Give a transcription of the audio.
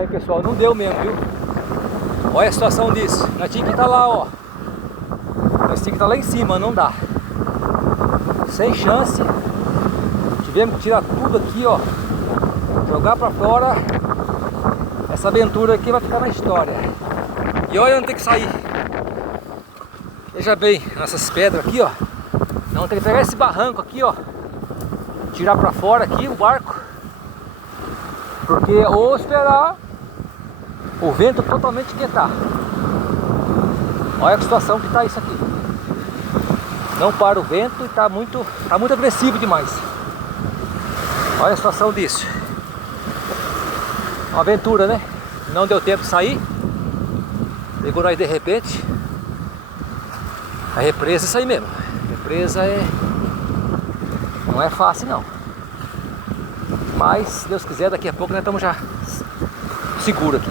Aí pessoal, não deu mesmo, viu? Olha a situação disso. Nós tínhamos que estar lá, ó. Nós tínhamos que estar lá em cima, não dá. Sem chance. Tivemos que tirar tudo aqui, ó. Jogar pra fora. Essa aventura aqui vai ficar na história. E olha onde tem que sair. Veja bem, essas pedras aqui, ó. Não, tem que pegar esse barranco aqui, ó. Tirar pra fora aqui o barco. Porque ou esperar o vento totalmente quietar. Olha a situação que tá isso aqui. Não para o vento e tá muito agressivo demais. Olha a situação disso. Uma aventura, né? Não deu tempo de sair. Pegou nós de repente. A represa é isso aí mesmo. A represa não é fácil não. Mas, se Deus quiser, daqui a pouco nós estamos já seguro aqui.